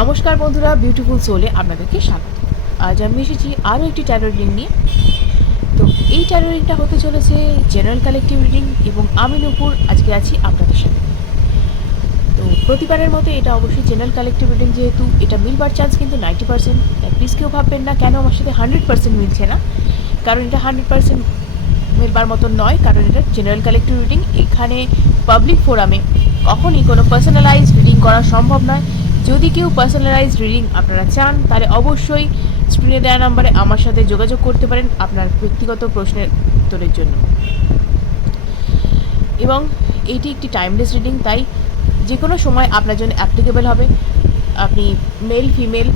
নমস্কার বন্ধুরা বিউটিফুল সোলে আপনাদেরকে স্বাগত। আজ আমি এসেছি আরও একটি ট্যারো রিডিং নিয়ে। তো এই ট্যারো রিডিংটা হতে চলেছে জেনারেল কালেকটিভ রিডিং এবং আমি নূপুর, আজকে আছি আপনাদের সাথে। তো প্রতিবারের মতো এটা অবশ্যই জেনারেল কালেকটিভ রিডিং যেহেতু, এটা মিলবার চান্স কিন্তু নাইনটি পার্সেন্ট তাই প্লিজ কেউ ভাববেন না, কেন আমার সাথে হান্ড্রেড পার্সেন্ট মিলছে না? কারণ এটা হান্ড্রেড পার্সেন্ট মিলবার মতো নয়, কারণ এটা জেনারেল কালেকটিভ রিডিং এখানে পাবলিক ফোরামে কখনই কোনো পার্সোনালাইজ রিডিং করা সম্ভব নয়। যদি কেউ পার্সোনালাইজ রিডিং আপনারা চান, তাহলে অবশ্যই স্ক্রিনে দেওয়া নাম্বারে আমার সাথে যোগাযোগ করতে পারেন আপনার ব্যক্তিগত প্রশ্নের উত্তরের জন্য। এবং এটি একটি টাইমলেস রিডিং তাই যে কোনো সময় আপনার জন্য অ্যাপ্লিকেবল হবে। আপনি মেল ফিমেল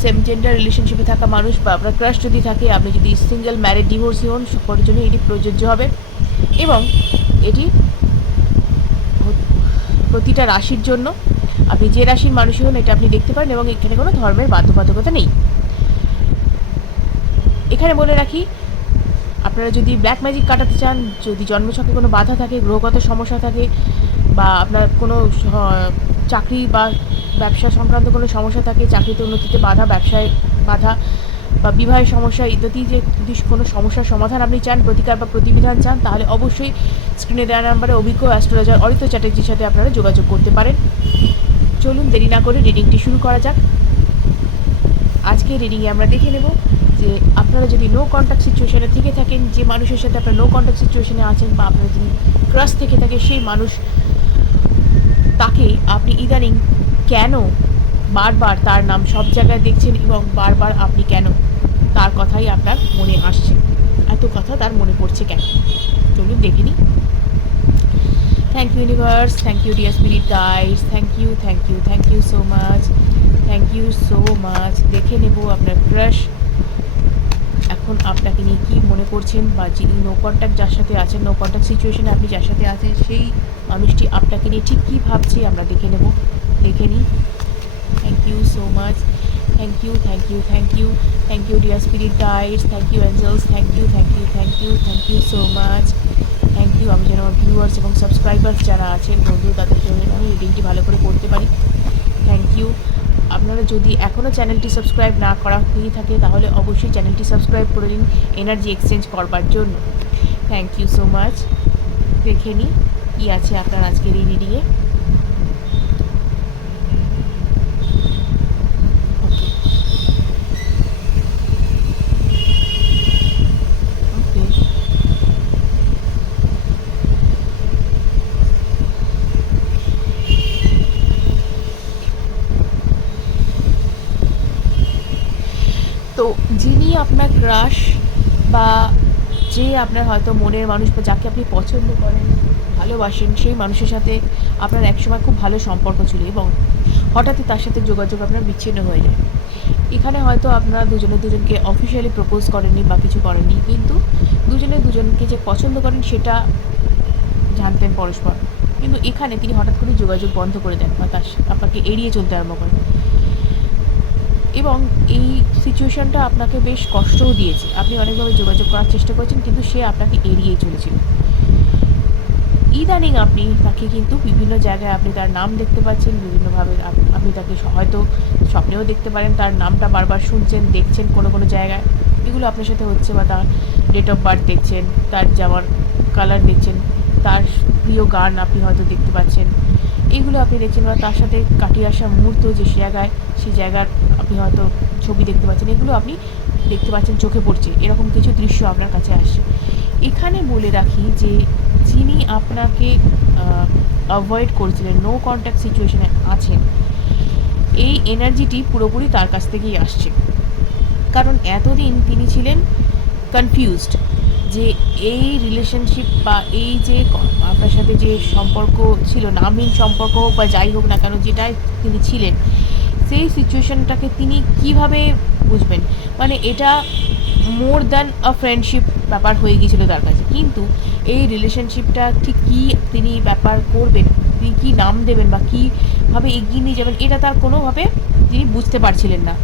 সেম জেন্ডার রিলেশনশিপে থাকা মানুষ বা আপনার ক্রাশ যদি থাকে, আপনি যদি সিঙ্গেল ম্যারিড ডিভোর্সি হন, সকলের জন্য এটি প্রযোজ্য হবে। এবং এটি প্রতিটা রাশির জন্য আপনি যে রাশির মানুষই হন, এটা আপনি দেখতে পারেন এবং এখানে কোনো ধর্মের বাধ্যবাধকতা নেই। এখানে বলে রাখি, আপনারা যদি ব্ল্যাক ম্যাজিক কাটাতে চান, যদি জন্মছকে কোনো বাধা থাকে, গ্রহগত সমস্যা থাকে, বা আপনার কোনো চাকরি বা ব্যবসা সংক্রান্ত কোনো সমস্যা থাকে, চাকরিতে উন্নতিতে বাধা, ব্যবসায় বাধা, বা বিবাহের সমস্যা ইত্যাদি যে যদি কোনো সমস্যার সমাধান আপনি চান, প্রতিকার বা প্রতিবিধান চান, তাহলে অবশ্যই স্ক্রিনে দেওয়া নাম্বারে অভিজ্ঞ অ্যাস্ট্রোলজার অরিত চ্যাটার্জির সাথে আপনারা যোগাযোগ করতে পারেন। চলুন দেরি না করে রিডিংটি শুরু করা যাক। আজকে রিডিংয়ে আমরা দেখে নেব যে আপনারা যদি নো কন্ট্যাক্ট সিচুয়েশনে থেকে থাকেন, যে মানুষের সাথে আপনারা নো কন্ট্যাক্ট সিচুয়েশনে আছেন বা আপনারা যদি ক্রাশ থেকে থাকে সেই মানুষ তাকে আপনি ইদানিং কেন বারবার তার নাম সব জায়গায় দেখছেন এবং বারবার আপনি কেন তার কথাই আপনার মনে আসছে? এত কথা তার মনে পড়ছে কেন? চলুন দেখে নিই। Thank you universe thank you dear spirit guides thank you thank you thank you so much thank you so much দেখে নেব আপনার ক্রাশ এখন আপনাকে নিয়ে কী মনে করছেন বা যিনি নো কন্ট্যাক্ট যার সাথে আছেন নো কন্ট্যাক্ট সিচুয়েশনে আপনি যার সাথে আছেন, সেই মানুষটি আপনাকে নিয়ে ঠিক কী ভাবছে আমরা দেখে নেব। দেখে নিই। Thank you so much thank you thank you thank you thank you dear spirit guides thank you angels thank you thank you thank you thank you so much you আমি যেন আমার ভিউয়ার্স এবং সাবস্ক্রাইবার্স যারা আছেন, বন্ধু, তাদের জন্য আমি রিডিংটি ভালো করে করতে পারি। থ্যাংক ইউ আপনারা যদি এখনও চ্যানেলটি সাবস্ক্রাইব না করা হয়ে থাকে, তাহলে অবশ্যই চ্যানেলটি সাবস্ক্রাইব করে নিন এনার্জি এক্সচেঞ্জ করবার জন্য। থ্যাংক ইউ সো মাচ দেখে নিই কী আছে আপনার আজকের এই রিডিংয়ে ওকে তো যিনি আপনার ক্রাশ বা যে আপনার হয়তো মনের মানুষ বা যাকে আপনি পছন্দ করেন, ভালোবাসেন, সেই মানুষের সাথে আপনার একসময় খুব ভালো সম্পর্ক ছিল এবং হঠাৎই তার সাথে যোগাযোগ আপনার বিচ্ছিন্ন হয়ে যায়। এখানে হয়তো আপনারা দুজনে দুজনকে অফিসিয়ালি প্রপোজ করেননি বা কিছু করেননি, কিন্তু দুজনে দুজনকে যে পছন্দ করেন সেটা জানতেন পরস্পর। কিন্তু এখানে তিনি হঠাৎ করে যোগাযোগ বন্ধ করে দেন বা তার আপনাকে এড়িয়ে চলতে আরম্ভ করেন। এবং এই সিচুয়েশনটা আপনাকে বেশ কষ্টও দিয়েছে। আপনি অনেকভাবে যোগাযোগ করার চেষ্টা করেছেন, কিন্তু সে আপনাকে এড়িয়ে চলেছিল। ইদানিং আপনি তাকে কিন্তু বিভিন্ন জায়গায় আপনি তার নাম দেখতে পাচ্ছেন, বিভিন্নভাবে আপনি তাকে হয়তো স্বপ্নেও দেখতে পারেন, তার নামটা বারবার শুনছেন, দেখছেন কোনো কোনো জায়গায়। এগুলো আপনার সাথে হচ্ছে বা তার ডেট অফ বার্থ দেখছেন, তার জামার কালার দেখছেন, তার প্রিয় গান আপনি হয়তো দেখতে পাচ্ছেন। এগুলো আপনি দেখছেন বা তার সাথে কাটিয়ে আসা মুহূর্ত যে জায়গায় সেই জায়গার আপনি হয়তো ছবি দেখতে পাচ্ছেন, এগুলো আপনি দেখতে পাচ্ছেন, চোখে পড়ছে। এরকম কিছু দৃশ্য আপনার কাছে আসছে। এখানে বলে রাখি যে যিনি আপনাকে অ্যাভয়েড করেছিলেন নো কন্ট্যাক্ট সিচুয়েশনে আছেন, এই এনার্জিটি পুরোপুরি তার কাছ থেকেই আসছে। কারণ এতদিন তিনি ছিলেন কনফিউজড যে এই রিলেশনশিপ বা এই যে আপনার সাথে যে সম্পর্ক ছিল, নামহীন সম্পর্ক হোক বা যাই হোক না কেন, যেটাই তিনি ছিলেন, সেই সিচুয়েশনটাকে তিনি কীভাবে বুঝবেন? মানে এটা মোর দ্যান আ ফ্রেন্ডশিপ ব্যাপার হয়ে গিয়েছিল তার কাছে। কিন্তু এই রিলেশনশিপটা ঠিক কী তিনি ব্যাপার করবেন? তিনি কী নাম দেবেন বা কীভাবে এগিয়ে নিয়ে যাবেন, এটা তার কোনোভাবে তিনি বুঝতে পারছিলেন না।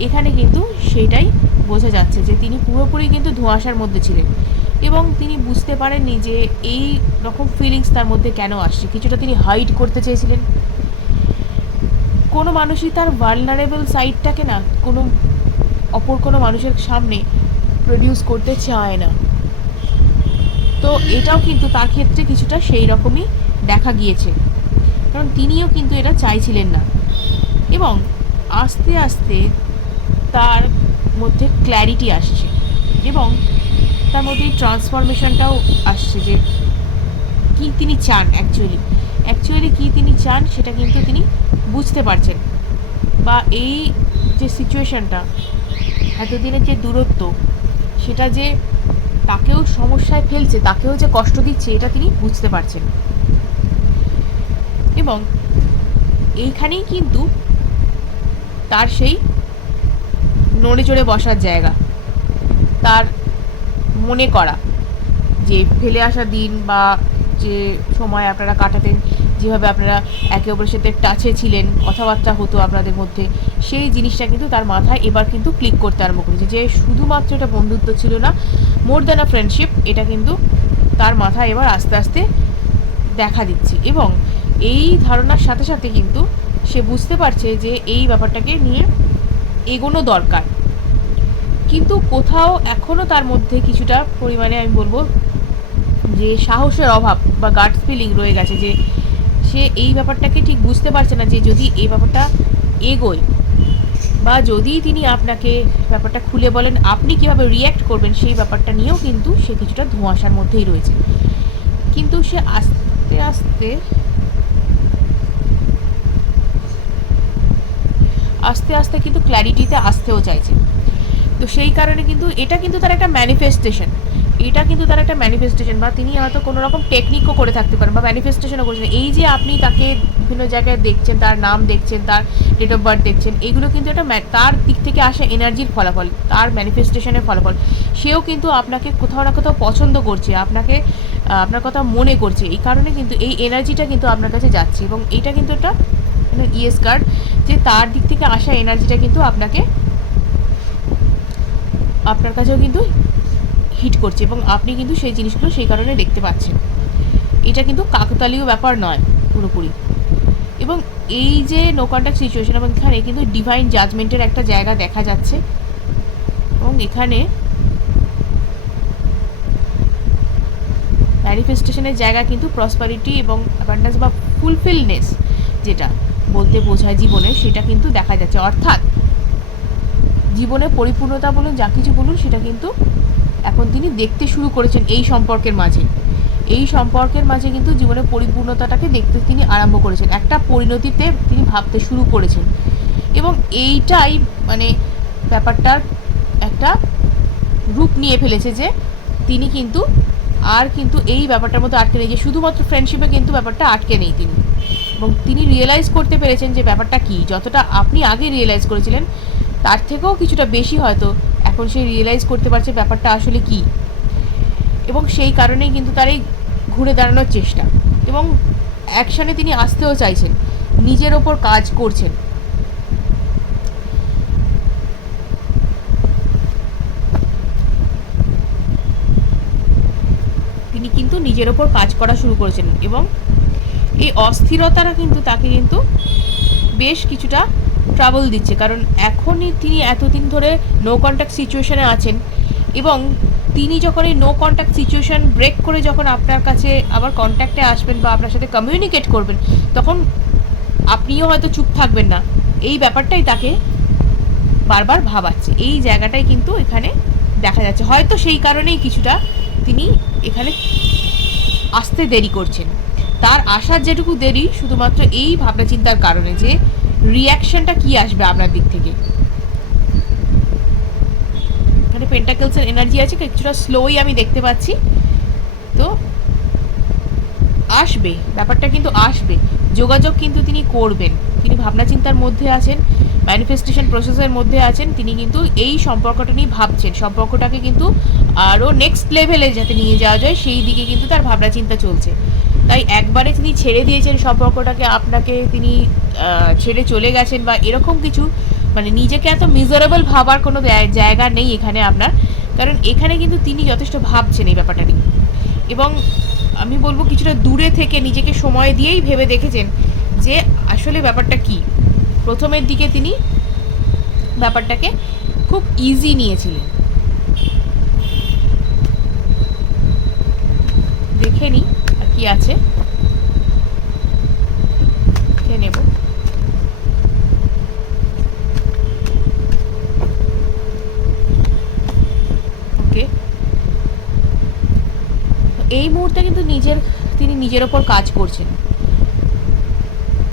এখানে কিন্তু সেটাই বোঝা যাচ্ছে যে তিনি পুরোপুরি কিন্তু ধোঁয়াশার মধ্যে ছিলেন। এবং তিনি বুঝতে পারেননি যে এই রকম ফিলিংস তার মধ্যে কেন আসছে। কিছুটা তিনি হাইড করতে চেয়েছিলেন। কোনো মানুষই তার ভালনারেবল সাইডটাকে না কোনো অপর কোনো মানুষের সামনে প্রডিউস করতে চায় না। তো এটাও কিন্তু তার ক্ষেত্রে কিছুটা সেই রকমই দেখা গিয়েছে। কারণ তিনিও কিন্তু এটা চাইছিলেন না। এবং আস্তে আস্তে তার মধ্যে ক্ল্যারিটি আসছে এবং তার মধ্যে ট্রান্সফরমেশনটাও আসছে যে কি তিনি চান অ্যাকচুয়ালি অ্যাকচুয়ালি কি তিনি চান সেটা কিন্তু তিনি বুঝতে পারছেন। বা এই যে সিচুয়েশনটা এতদিনের যে দূরত্ব, সেটা যে তাকেও সমস্যায় ফেলছে, তাকেও যে কষ্ট দিচ্ছে, এটা তিনি বুঝতে পারছেন। এবং এইখানেই কিন্তু তার সেই নড়ে চড়ে বসার জায়গা। তার মনে করা যে ফেলে আসা দিন বা যে সময় আপনারা কাটাতেন, যেভাবে আপনারা একে অপরের সাথে টাচে ছিলেন, কথাবার্তা হতো আপনাদের মধ্যে, সেই জিনিসটা কিন্তু তার মাথায় এবার কিন্তু ক্লিক করতে আরম্ভ করেছে যে শুধুমাত্র এটা বন্ধুত্ব ছিল না মোর দ্যান আ ফ্রেন্ডশিপ এটা কিন্তু তার মাথায় এবার আস্তে আস্তে দেখা দিচ্ছে। এবং এই ধারণার সাথে সাথে কিন্তু সে বুঝতে পারছে যে এই ব্যাপারটাকে নিয়ে এগোনো দরকার। কিন্তু কোথাও এখনও তার মধ্যে কিছুটা পরিমাণে আমি বলব যে সাহসের অভাব বা গার্ডস ফিলিং রয়ে গেছে যে সে এই ব্যাপারটাকে ঠিক বুঝতে পারছে না যে যদি এই ব্যাপারটা এগোয় বা যদি তিনি আপনাকে ব্যাপারটা খুলে বলেন, আপনি কীভাবে রিয়্যাক্ট করবেন সেই ব্যাপারটা নিয়েও কিন্তু সে কিছুটা ধোঁয়াশার মধ্যেই রয়েছে। কিন্তু সে আস্তে আস্তে আস্তে আস্তে কিন্তু ক্ল্যারিটিতে আসতেও চাইছে। তো সেই কারণে কিন্তু এটা কিন্তু তার একটা ম্যানিফেস্টেশন এটা কিন্তু তার একটা ম্যানিফেস্টেশন বা তিনি হয়তো কোনো রকম টেকনিকও করে থাকতে পারেন বা ম্যানিফেস্টেশনও করেছেন এই যে আপনি তাকে বিভিন্ন জায়গায় দেখছেন, তার নাম দেখছেন, তার ডেট অফ বার্থ দেখছেন, এগুলো কিন্তু একটা তার দিক থেকে আসা এনার্জির ফলাফল, তার ম্যানিফেস্টেশনের ফলাফল। সেও কিন্তু আপনাকে কোথাও না কোথাও পছন্দ করছে, আপনাকে আপনার কথা মনে করছে। এই কারণে কিন্তু এই এনার্জিটা কিন্তু আপনার কাছে যাচ্ছে এবং এটা কিন্তু একটা ইয়েস কার্ড যে তার দিক থেকে আসা এনার্জিটা কিন্তু আপনাকে আপনার কাছেও কিন্তু হিট করছে এবং আপনি কিন্তু সেই জিনিসগুলো সেই কারণে দেখতে পাচ্ছেন। এটা কিন্তু কাকতালীয় ব্যাপার নয় পুরোপুরি। এবং এই যে নো কন্ট্যাক্ট সিচুয়েশন এবং এখানে কিন্তু ডিভাইন জাজমেন্টের একটা জায়গা দেখা যাচ্ছে। এবং এখানে ম্যানিফেস্টেশনের জায়গা কিন্তু প্রসপারিটি এবং অ্যাবান্ডেন্স বা ফুলফিলনেস যেটা। বলতে বোঝায় জীবনে, সেটা কিন্তু দেখা যাচ্ছে। অর্থাৎ জীবনের পরিপূর্ণতা বলুন, যা কিছু বলুন, সেটা কিন্তু এখন তিনি দেখতে শুরু করেছেন এই সম্পর্কের মাঝে। এই সম্পর্কের মাঝে কিন্তু জীবনের পরিপূর্ণতাটাকে দেখতে তিনি আরম্ভ করেছেন। একটা পরিণতিতে তিনি ভাবতে শুরু করেছেন। এবং এইটাই মানে ব্যাপারটার একটা রূপ নিয়ে ফেলেছে যে তিনি কিন্তু আর কিন্তু এই ব্যাপারটার মধ্যে আটকে নেই, যে শুধুমাত্র ফ্রেন্ডশিপে কিন্তু ব্যাপারটা আটকে নেই তিনি। এবং তিনি রিয়েলাইজ করতে পেরেছেন যে ব্যাপারটা কী। যতটা আপনি আগে রিয়েলাইজ করেছিলেন, তার থেকেও কিছুটা বেশি হয়তো এখন সে রিয়েলাইজ করতে পারছে ব্যাপারটা আসলে কী। এবং সেই কারণেই কিন্তু তার এই ঘুরে দাঁড়ানোর চেষ্টা। এবং অ্যাকশনে তিনি আসতেও চাইছেন, নিজের ওপর কাজ করছেন। তিনি কিন্তু নিজের ওপর কাজ করা শুরু করেছেন এবং এই অস্থিরতাটা কিন্তু তাকে কিন্তু বেশ কিছুটা ট্রাবল দিচ্ছে। কারণ এখনই তিনি এতদিন ধরে নো কন্ট্যাক্ট সিচুয়েশানে আছেন এবং তিনি যখন এই নো কন্ট্যাক্ট সিচুয়েশন ব্রেক করে যখন আপনার কাছে আবার কন্ট্যাক্টে আসবেন বা আপনার সাথে কমিউনিকেট করবেন, তখন আপনিও হয়তো চুপ থাকবেন না। এই ব্যাপারটাই তাকে বারবার ভাবাচ্ছে। এই জায়গাটাই কিন্তু এখানে দেখা যাচ্ছে। হয়তো সেই কারণেই কিছুটা তিনি এখানে আসতে দেরি করছেন। তার আসার যেটুকু দেরি, শুধুমাত্র এই ভাবনা চিন্তার কারণে যে রিয়াকশনটা কি আসবে আপনার দিক থেকে? মানে পেন্টাকেলসের এনার্জি আছে, কিছুটা স্লোই আমি দেখতে পাচ্ছি। তো আসবে, ব্যাপারটা কিন্তু আসবে। যোগাযোগ কিন্তু তিনি করবেন। তিনি ভাবনা চিন্তার মধ্যে আছেন ম্যানিফেস্টেশন প্রসেসের মধ্যে আছেন, তিনি কিন্তু এই সম্পর্কটা নিয়ে ভাবছেন। সম্পর্কটাকে কিন্তু আরও নেক্সট লেভেলে যাতে নিয়ে যাওয়া যায়, সেই দিকে কিন্তু তার ভাবনা চিন্তা চলছে। তাই একবারে তিনি ছেড়ে দিয়েছেন সম্পর্কটাকে, আপনাকে তিনি ছেড়ে চলে গেছেন বা এরকম কিছু মানে নিজেকে এত মিজারেবল ভাবার কোনো জায়গা নেই এখানে আপনার। কারণ এখানে কিন্তু তিনি যথেষ্ট ভাবছেন এই ব্যাপারটা নিয়ে। এবং আমি বলব কিছুটা দূরে থেকে নিজেকে সময় দিয়েই ভেবে দেখেছেন যে আসলে ব্যাপারটা কি? প্রথমের দিকে তিনি ব্যাপারটাকে খুব ইজি নিয়েছিলেন। দেখে নি আর কি আছে। দেখে নেব। ওকে। এই মুহূর্তে কিন্তু নিজের, তিনি নিজের ওপর কাজ করছেন।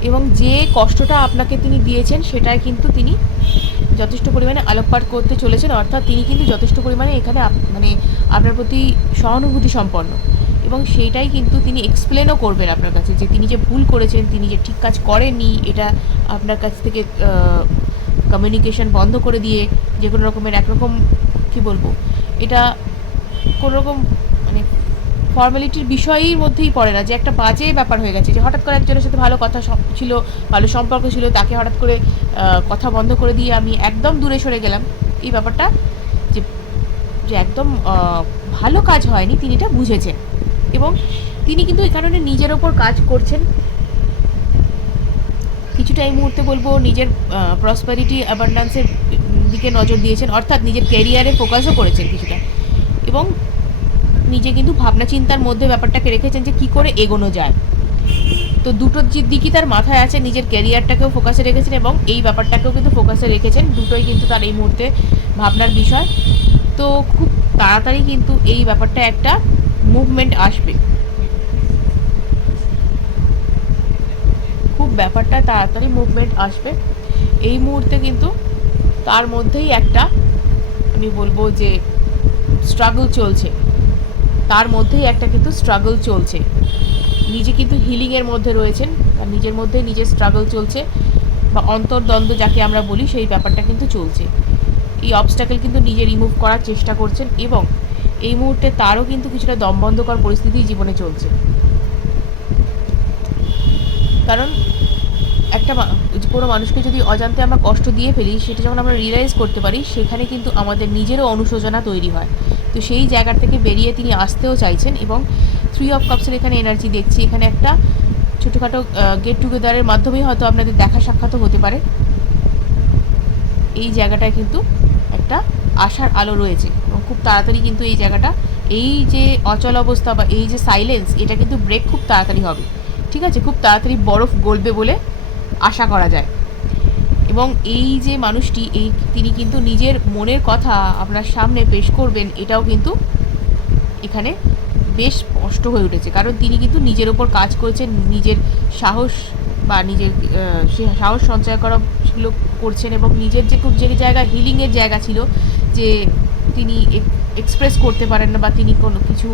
এবং যে কষ্টটা আপনাকে তিনি দিয়েছেন, সেটাই কিন্তু তিনি যথেষ্ট পরিমাণে আলোকপাত করতে চলেছেন। অর্থাৎ তিনি কিন্তু যথেষ্ট পরিমাণে এখানে মানে আপনার প্রতি সহানুভূতি সম্পন্ন। এবং সেইটাই কিন্তু তিনি এক্সপ্লেনও করবেন আপনার কাছে যে তিনি যে ভুল করেছেন, তিনি যে ঠিক কাজ করেননি, এটা আপনার কাছ থেকে কমিউনিকেশন বন্ধ করে দিয়ে যে কোনো রকমের একরকম, কী বলব, এটা কোনো রকম মানে ফর্মালিটির বিষয়ের মধ্যেই পড়ে না, যে একটা বাজে ব্যাপার হয়ে গেছে, যে হঠাৎ করে একজনের সাথে ভালো কথা ছিল, ভালো সম্পর্ক ছিল, তাকে হঠাৎ করে কথা বন্ধ করে দিয়ে আমি একদম দূরে সরে গেলাম। এই ব্যাপারটা যে যে একদম ভালো কাজ হয়নি, তিনি এটা বুঝেছেন। এবং তিনি কিন্তু এই কারণে নিজের ওপর কাজ করছেন। কিছুটা এই মুহূর্তে বলব, নিজের প্রসপারিটি অ্যাবান্ডান্সের দিকে নজর দিয়েছেন, অর্থাৎ নিজের ক্যারিয়ারে ফোকাসও করেছেন কিছুটা। এবং নিজে কিন্তু ভাবনা চিন্তার মধ্যে ব্যাপারটাকে রেখেছেন যে কি করে এগোনো যায়। তো দুটো দিকই তার মাথায় আছে, নিজের ক্যারিয়ারটাকেও ফোকাসে রেখেছেন এবং এই ব্যাপারটাকেও কিন্তু ফোকাসে রেখেছেন। দুটোই কিন্তু তার এই মুহূর্তে ভাবনার বিষয়। তো খুব তাড়াতাড়ি কিন্তু এই ব্যাপারটা একটা মুভমেন্ট আসবে। খুব ব্যাপারটা তাড়াতাড়ি মুভমেন্ট আসবে। এই মুহূর্তে কিন্তু তার মধ্যেই একটা, আমি বলব যে স্ট্রাগল চলছে। তার মধ্যেই একটা কিন্তু স্ট্রাগল চলছে। নিজে কিন্তু হিলিংয়ের মধ্যে রয়েছেন আর নিজের মধ্যে নিজের স্ট্রাগল চলছে বা অন্তর্দ্বন্দ্ব যাকে আমরা বলি সেই ব্যাপারটা কিন্তু চলছে। এই অবস্টাকেল কিন্তু নিজে রিমুভ করার চেষ্টা করছেন এবং এই মুহূর্তে তারও কিন্তু কিছুটা দমবন্ধকর পরিস্থিতি জীবনে চলছে। কারণ একটা কোনো মানুষকে যদি অজান্তে আমরা কষ্ট দিয়ে ফেলি, সেটা যখন আমরা রিয়েলাইজ করতে পারি, সেখানে কিন্তু আমাদের নিজেরও অনুশোচনা তৈরি হয়। তো সেই জায়গা থেকে বেরিয়ে তিনি আসতেও চাইছেন এবং থ্রি অফ কাপসের এখানে এনার্জি দেখছি। এখানে একটা ছোটোখাটো গেট টুগেদারের মাধ্যমেই হয়তো আপনাদের দেখা সাক্ষাৎও হতে পারে। এই জায়গাটায় কিন্তু একটা আশার আলো রয়েছে এবং খুব তাড়াতাড়ি কিন্তু এই জায়গাটা, এই যে অচল অবস্থা বা এই যে সাইলেন্স এটা কিন্তু ব্রেক খুব তাড়াতাড়ি হবে। ঠিক আছে? খুব তাড়াতাড়ি বরফ গলবে বলে আশা করা যায়। এবং এই যে মানুষটি, এই তিনি কিন্তু নিজের মনের কথা আপনার সামনে পেশ করবেন, এটাও কিন্তু এখানে বেশ স্পষ্ট হয়ে উঠেছে। কারণ তিনি কিন্তু নিজের ওপর কাজ করেছেন, নিজের সাহস বা নিজের সাহস সঞ্চয় করা করছেন এবং নিজের যে খুব যে জায়গা হিলিংয়ের জায়গা ছিল যে তিনি এক্সপ্রেস করতে পারেন না বা তিনি কোনো কিছু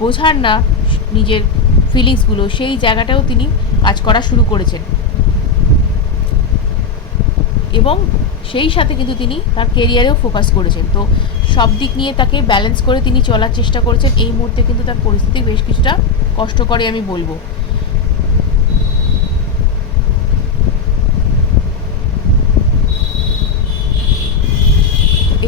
বোঝান না, নিজের ফিলিংসগুলো সেই জায়গাটাও তিনি কাজ করা শুরু করেছেন। এবং সেই সাথে কিন্তু তিনি তার কেরিয়ারেও ফোকাস করেছেন। তো সব দিক নিয়ে তাকে ব্যালেন্স করে তিনি চলার চেষ্টা করেছেন, এই মুহূর্তে কিন্তু তার পরিস্থিতি বেশ কিছুটা কষ্ট করে আমি বলব।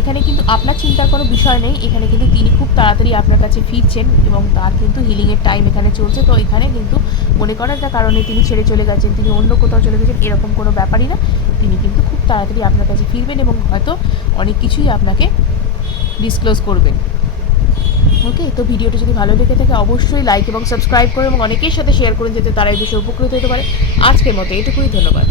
এখানে কিন্তু আপনার চিন্তার কোনো বিষয় নেই। এখানে কিন্তু তিনি খুব তাড়াতাড়ি আপনার কাছে ফিরছেন এবং তার কিন্তু হিলিংয়ের টাইম এখানে চলছে। তো এখানে কিন্তু মনে করার কারণে তিনি ছেড়ে চলে গেছেন, তিনি অন্য কোথাও চলে গেছেন, এরকম কোনো ব্যাপারই না। তিনি কিন্তু খুব তাড়াতাড়ি আপনার কাছে ফিরবেন এবং হয়তো অনেক কিছুই আপনাকে ডিসক্লোজ করবেন। ওকে তো ভিডিওটা যদি ভালো লেগে থাকে, অবশ্যই লাইক এবং সাবস্ক্রাইব করে এবং অনেকের সাথে শেয়ার করে যেতে তারা এই বিষয়ে উপকৃত হতে পারে। আজকের মতো এটুকুই, ধন্যবাদ।